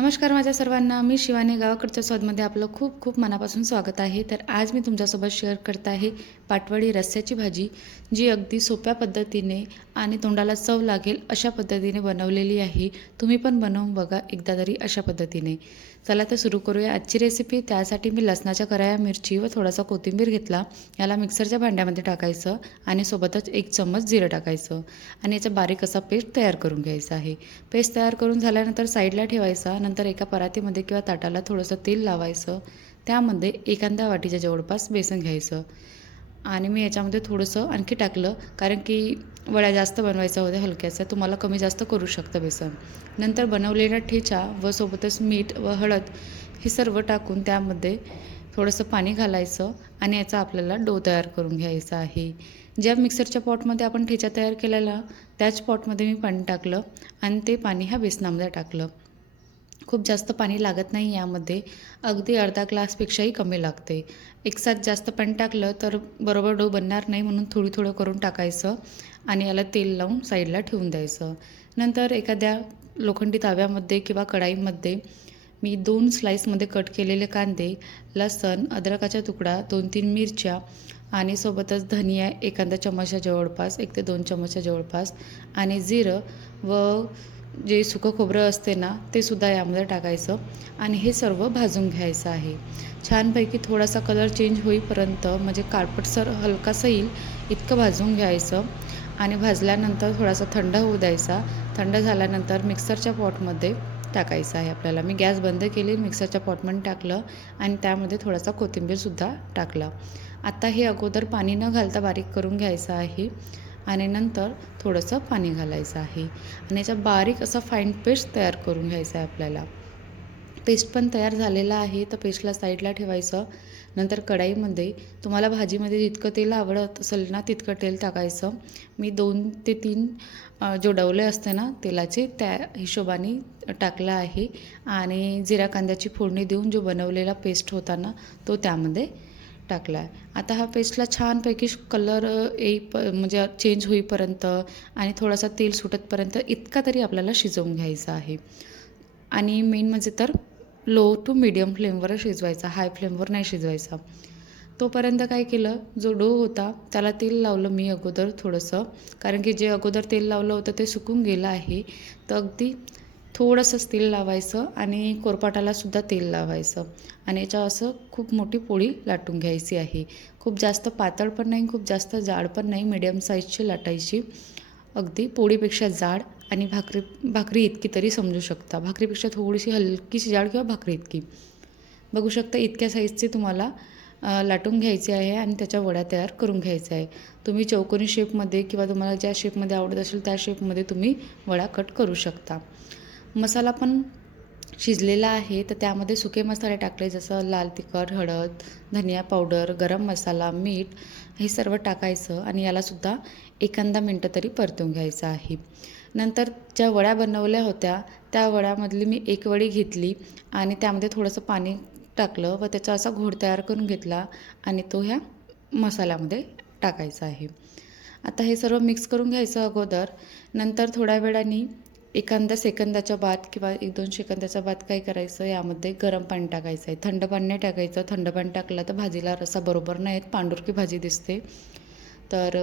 नमस्कार माझ्या सर्वांना, मी शिवानी. गावाकडच्या स्वादमध्ये आपलं खूप खूप मनापासून स्वागत आहे. तर आज मी तुमच्यासोबत शेअर करत आहे पाटवडी रस्स्याची भाजी, जी अगदी सोप्या पद्धतीने आणि तोंडाला चव लागेल अशा पद्धतीने बनवलेली आहे. तुम्ही पण बनवून बघा एकदा तरी अशा पद्धतीने. चला तर सुरू करूया आजची रेसिपी. त्यासाठी मी लसणाच्या कऱ्या, मिरची व थोडासा कोथिंबीर घेतला. याला मिक्सरच्या भांड्यामध्ये टाकायचं आणि सोबतच 1 चम्मच जिरं टाकायचं आणि याचा बारीक असा पेस्ट तयार करून घ्यायचा आहे. पेस्ट तयार करून झाल्यानंतर साईडला ठेवायचा. नंतर एका परातीमध्ये किंवा ताटाला थोडंसं तेल लावायचं. त्यामध्ये एखाद्या वाटीच्या जवळपास बेसन घ्यायचं आणि मी याच्यामध्ये थोडंसं आणखी टाकलं, कारण की वड्या जास्त बनवायच्या होत्या हलक्याच्या. तुम्हाला कमी जास्त करू शकता बेसन. नंतर बनवलेला ठेचा व सोबतच मीठ व हळद हे सर्व टाकून त्यामध्ये थोडंसं पाणी घालायचं आणि याचा आपल्याला डो तयार करून घ्यायचा आहे. ज्या मिक्सरच्या पॉटमध्ये आपण ठेचा तयार केलेला त्याच पॉटमध्ये मी पाणी टाकलं आणि ते पाणी ह्या बेसनामध्ये टाकलं. खूप जास्त पाणी लागत नाही यामध्ये, अगदी अर्धा ग्लासपेक्षाही कमी लागते. एकसाथ जास्त पाणी टाकलं तर बरोबर डो बनणार नाही, म्हणून थोडं करून टाकायचं आणि याला तेल लावून साईडला ठेवून द्यायचं. नंतर एखाद्या लोखंडी तव्यामध्ये किंवा कढाईमध्ये मी 2 स्लाईसमध्ये कट केलेले कांदे, लसूण, अद्रकाचा तुकडा, 2-3 मिरच्या आणि सोबतच धनिया एखादा चमचा जवळपास, 1 ते 2 चमचा जवळपास आणि जिरं व जे सुकं खोबरं असते ना, ते सुद्धा यामध्ये टाकायचं आणि हे सर्व भाजून घ्यायचं आहे. छानपैकी थोडासा कलर चेंज होईपर्यंत, म्हणजे काळपटसर हलकासा येईल इतकं भाजून घ्यायचं आणि भाजल्यानंतर थोडासा थंड होऊ द्यायचा. थंड झाल्यानंतर मिक्सरच्या पॉटमध्ये टाकायचं आहे आपल्याला. मी गॅस बंद केली, मिक्सरच्या पॉटमध्ये टाकलं आणि त्यामध्ये थोडासा कोथिंबीरसुद्धा टाकला. आता हे अगोदर पाणी न घालता बारीक करून घ्यायचं आहे आणि नंतर थोडंसं पाणी घालायचं आहे आणि याचा बारीक असा फाईन पेस्ट तयार करून घ्यायचा आहे आपल्याला. पेस्ट पण तयार झालेला आहे, तर पेस्टला साईडला ठेवायचं. नंतर कढईमध्ये तुम्हाला भाजीमध्ये जितकं तेल आवडत असेल ना तितकं तेल टाकायचं. मी 2 ते 3 जो डवले असते ना तेलाचे, त्या हिशोबाने टाकला आहे आणि जिरा कांद्याची फोडणी देऊन जो बनवलेला पेस्ट होता ना तो त्यामध्ये टाकला आहे. आता हा पेस्टला छानपैकी कलर म्हणजे चेंज होईपर्यंत आणि थोडासा तेल सुटतपर्यंत इतका तरी आपल्याला शिजवून घ्यायचा आहे आणि मेन म्हणजे तर लो टू मीडियम फ्लेमवर शिजवायचा, हाय फ्लेमवर नाही शिजवायचा. तोपर्यंत काय केलं, जो डो होता त्याला तेल लावलं मी अगोदर थोडंसं, कारण की जे अगोदर तेल लावलं होतं ते सुकून गेलं आहे. तर अगदी थोडंसंच तेल लावायचं आणि कोरपाटालासुद्धा तेल लावायचं आणि याच्या असं खूप मोठी पोळी लाटून घ्यायची आहे. खूप जास्त पातळ पण नाही, खूप जास्त जाड पण नाही, मीडियम साईजची लाटायची. अगदी पोळीपेक्षा जाड आणि भाकरी इतकी तरी समजू शकता. भाकरीपेक्षा थोडीशी हलकीशी जाड किंवा भाकरी इतकी. बघू शकता इतक्या साईजची तुम्हाला लाटून घ्यायची आहे आणि त्याच्या वड्या तयार करून घ्यायच्या आहे. तुम्ही चौकोनी शेपमध्ये किंवा तुम्हाला ज्या शेपमध्ये आवडत असेल त्या शेपमध्ये तुम्ही वड्या कट करू शकता. मसाला पण शिजलेला आहे, तर त्यामध्ये सुके मसाले टाकले, जसं लाल तिखट, हळद, धनिया पावडर, गरम मसाला, मीठ हे सर्व टाकायचं आणि यालासुद्धा एखादा मिनटं तरी परतून घ्यायचं आहे. नंतर ज्या वड्या बनवल्या होत्या त्या वड्यामधली मी एक वडी घेतली आणि त्यामध्ये थोडंसं पाणी टाकलं व त्याचा असा घोळ तयार करून घेतला आणि तो ह्या मसाल्यामध्ये टाकायचा आहे. आता हे सर्व मिक्स करून घ्यायचं अगोदर. नंतर थोड्या वेळाने एखाद्या सेकंदाच्या बाद किंवा 1-2 सेकंदाच्या बाद काय करायचं, यामध्ये गरम पाणी टाकायचं आहे. थंड पाणी नाही टाकायचं. थंड पाणी टाकलं तर भाजीला रस्सा बरोबर नाही येत, पांढुरकी भाजी दिसते. तर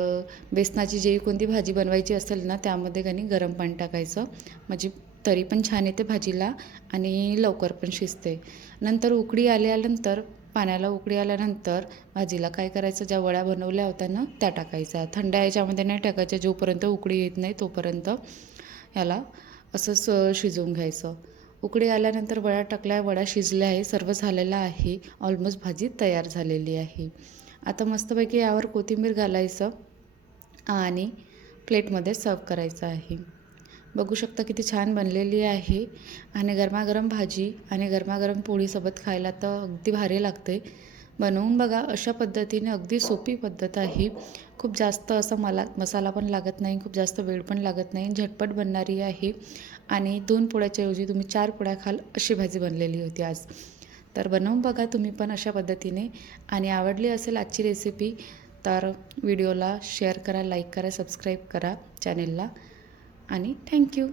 बेसनाची जी कोणती भाजी बनवायची असेल ना त्यामध्ये गरम पाणी टाकायचं, म्हणजे तरी पण छान येते भाजीला आणि लवकर पण शिजते. नंतर उकळी आल्यानंतर, पाण्याला उकळी आल्यानंतर भाजीला काय करायचं, ज्या वड्या बनवल्या होत्या ना त्या टाकायच्या. थंड याच्यामध्ये नाही टाकायच्या, जोपर्यंत उकळी येत नाही तोपर्यंत याला असंच शिजवून घ्यायचं. उकळी आल्यानंतर वड्या टाकल्या, वड्या शिजल्या आहे, सर्व झालेलं आहे. ऑलमोस्ट भाजी तयार झालेली आहे. आता मस्तपैकी यावर कोथिंबीर घालायचं आणि प्लेटमध्ये सर्व करायचं आहे. बघू शकता किती छान बनलेली आहे आणि गरमागरम भाजी आणि गरमागरम पोळीसोबत खायला तर अगदी भारी लागते. बनवून बघा, अशा पद्धतीने अगदी सोपी पद्धत आहे. खूप जास्त असा मसाला पण लागत नाही, खूप जास्त वेळ पण लागत नाही, झटपट बनणारी आहे आणि 2 पोळ्याच्या ऐवजी तुम्ही 4 पोळ्या खाल अशी भाजी बनलेली होती आज. तर बनवून बघा तुम्ही पण अशा पद्धतीने आणि आवडली असेल आजची रेसिपी तर व्हिडिओला शेअर करा, लाईक करा, सबस्क्राईब करा चॅनेलला आणि थँक्यू.